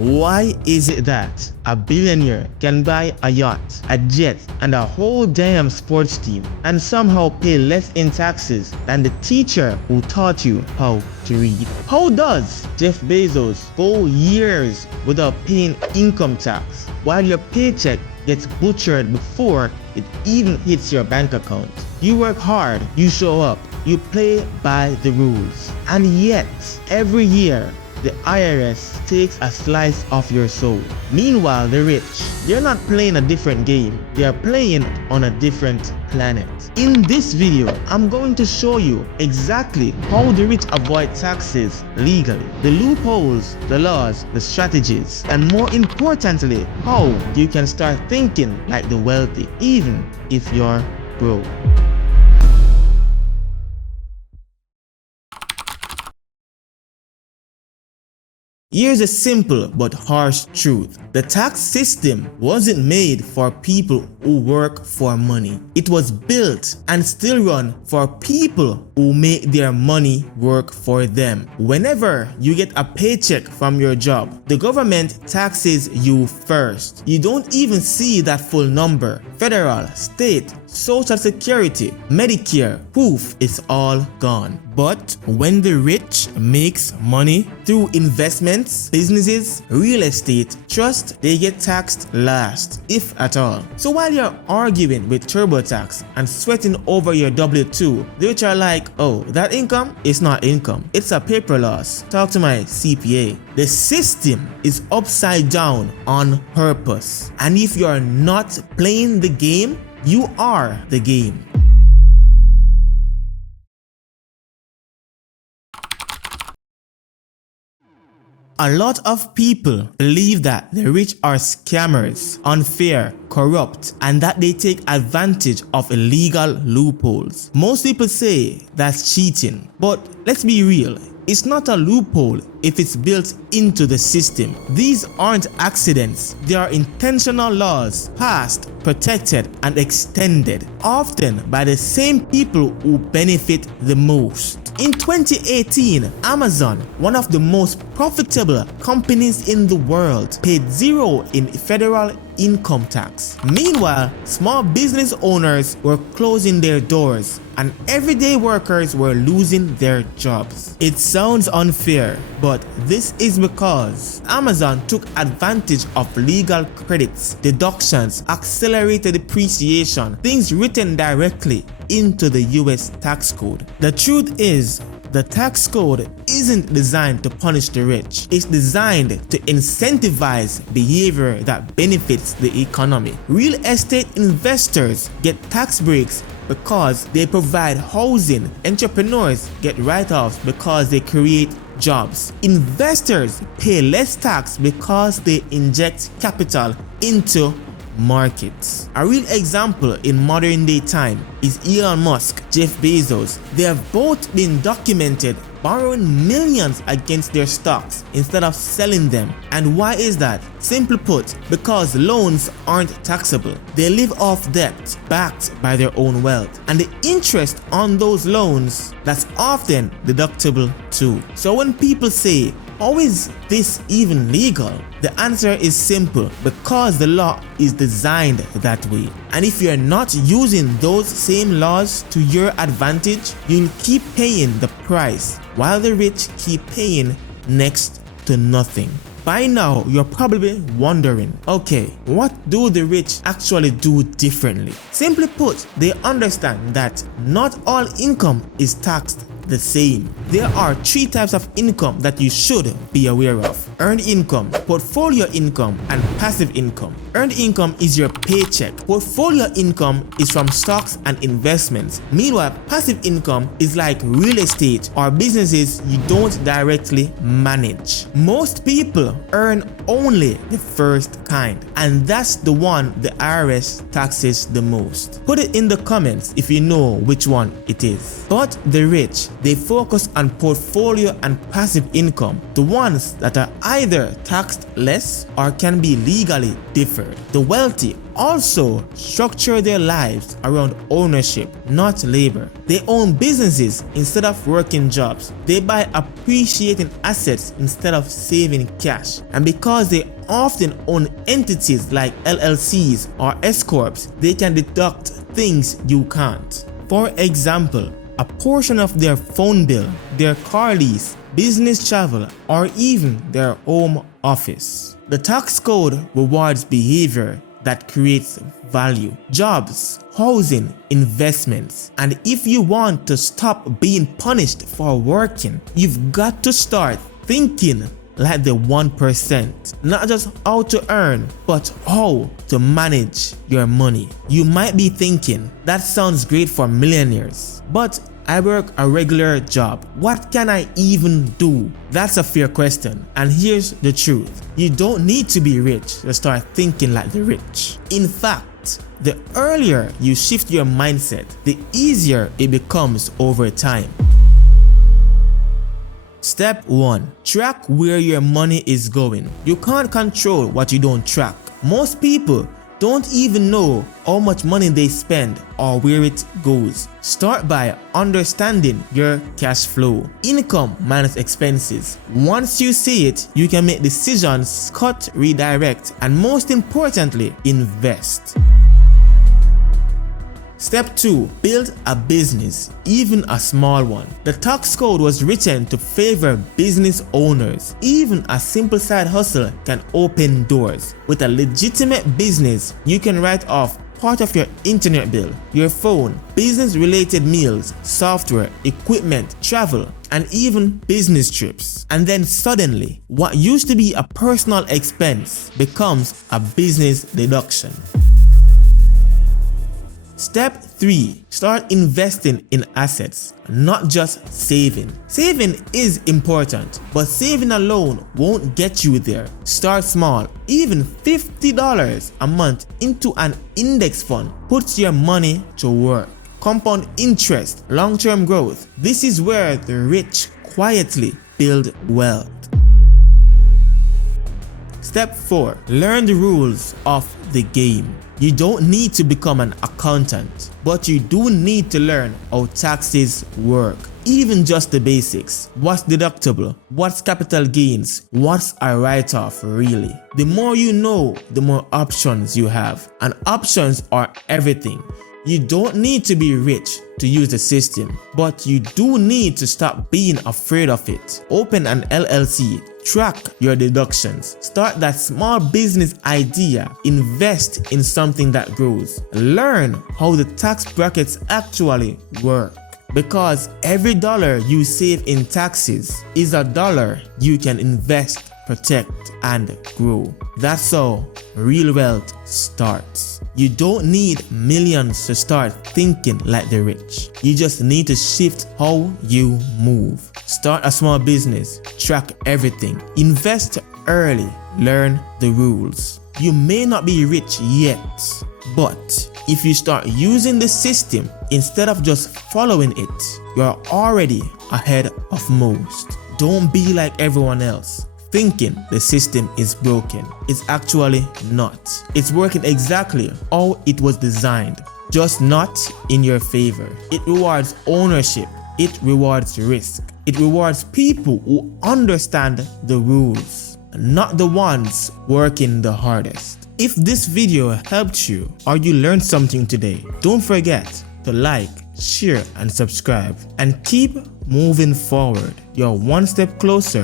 Why is it that a billionaire can buy a yacht, a jet, and a whole damn sports team and somehow pay less in taxes than the teacher who taught you how to read? How does Jeff Bezos go years without paying income tax while your paycheck gets butchered before it even hits your bank account? You work hard, you show up, you play by the rules, and yet every year the IRS takes a slice of your soul. Meanwhile, the rich, they're not playing a different game, they are playing on a different planet. In this video, I'm going to show you exactly how the rich avoid taxes legally, the loopholes, the laws, the strategies, and more importantly, how you can start thinking like the wealthy, even if you're broke. Here's a simple but harsh truth. The tax system wasn't made for people who work for money. It was built and still run for people who make their money work for them. Whenever you get a paycheck from your job, the government taxes you first. You don't even see that full number. Federal, state, Social Security, Medicare, poof, it's all gone. But when the rich makes money through investments, businesses, real estate, trust, they get taxed last, if at all. So while you're arguing with TurboTax and sweating over your W-2, the rich are like, oh, that income is not income. It's a paper loss. Talk to my CPA. The system is upside down on purpose. And if you're not playing the game, you are the game. A lot of people believe that the rich are scammers, unfair, corrupt, and that they take advantage of illegal loopholes. Most people say that's cheating, but let's be real. It's not a loophole if it's built into the system. These aren't accidents, they are intentional laws, passed, protected, and extended, often by the same people who benefit the most. In 2018, Amazon, one of the most profitable companies in the world, paid zero in federal income tax. Meanwhile, small business owners were closing their doors and everyday workers were losing their jobs. It sounds unfair, but this is because Amazon took advantage of legal credits, deductions, accelerated depreciation, things written directly into the US tax code. The truth is, the tax code isn't designed to punish the rich. It's designed to incentivize behavior that benefits the economy. Real estate investors get tax breaks because they provide housing. Entrepreneurs get write-offs because they create jobs. Investors pay less tax because they inject capital into markets. A real example in modern day time is Elon Musk, Jeff Bezos. They have both been documented borrowing millions against their stocks instead of selling them. And why is that? Simply put, because loans aren't taxable. They live off debt backed by their own wealth. And the interest on those loans, that's often deductible too. So when people say, how is this even legal? The answer is simple, because the law is designed that way. And if you're not using those same laws to your advantage, you'll keep paying the price, while the rich keep paying next to nothing. By now, you're probably wondering, okay, what do the rich actually do differently? Simply put, they understand that not all income is taxed the same. There are three types of income that you should be aware of: earned income, portfolio income, and passive income. Earned income is your paycheck. Portfolio income is from stocks and investments. Meanwhile, passive income is like real estate or businesses you don't directly manage. Most people earn only the first kind, and that's the one the IRS taxes the most. Put it in the comments if you know which one it is. But the rich, They focus on portfolio and passive income, the ones that are either taxed less or can be legally deferred. The wealthy also structure their lives around ownership, not labor. They own businesses instead of working jobs. They buy appreciating assets instead of saving cash. And because they often own entities like LLCs or S-corps, they can deduct things you can't. For example, a portion of their phone bill, their car lease, business travel, or even their home office. The tax code rewards behavior that creates value, jobs, housing, investments. And if you want to stop being punished for working, you've got to start thinking like the 1%. Not just how to earn, but how to manage your money. You might be thinking, that sounds great for millionaires, but I work a regular job. What can I even do? That's a fair question. And here's the truth. You don't need to be rich to start thinking like the rich. In fact, the earlier you shift your mindset, the easier it becomes over time. Step 1. Track where your money is going. You can't control what you don't track. Most people don't even know how much money they spend or where it goes. Start by understanding your cash flow. Income minus expenses. Once you see it, you can make decisions, cut, redirect, and most importantly, invest. Step 2. Build a business, even a small one. The tax code was written to favor business owners. Even a simple side hustle can open doors. With a legitimate business, you can write off part of your internet bill, your phone, business-related meals, software, equipment, travel, and even business trips. And then suddenly, what used to be a personal expense becomes a business deduction. Step 3. Start investing in assets, not just saving. Saving is important, but saving alone won't get you there. Start small. Even $50 a month into an index fund puts your money to work. Compound interest, long-term growth. This is where the rich quietly build wealth. Step 4. Learn the rules of the game. You don't need to become an accountant, but you do need to learn how taxes work. Even just the basics. What's deductible? What's capital gains? What's a write-off really? The more you know, the more options you have. And options are everything. You don't need to be rich to use the system, but you do need to stop being afraid of it. Open an LLC, track your deductions, start that small business idea, invest in something that grows, learn how the tax brackets actually work. Because every dollar you save in taxes is a dollar you can invest, protect, and grow. That's how real wealth starts. You don't need millions to start thinking like the rich. You just need to shift how you move. Start a small business, track everything, invest early, learn the rules. You may not be rich yet, but if you start using the system instead of just following it, you're already ahead of most. Don't be like everyone else, thinking the system is broken. It's actually not. It's working exactly how it was designed, just not in your favor. It rewards ownership. It rewards risk. It rewards people who understand the rules, not the ones working the hardest. If this video helped you or you learned something today, don't forget to like, share, and subscribe, and keep moving forward. You're one step closer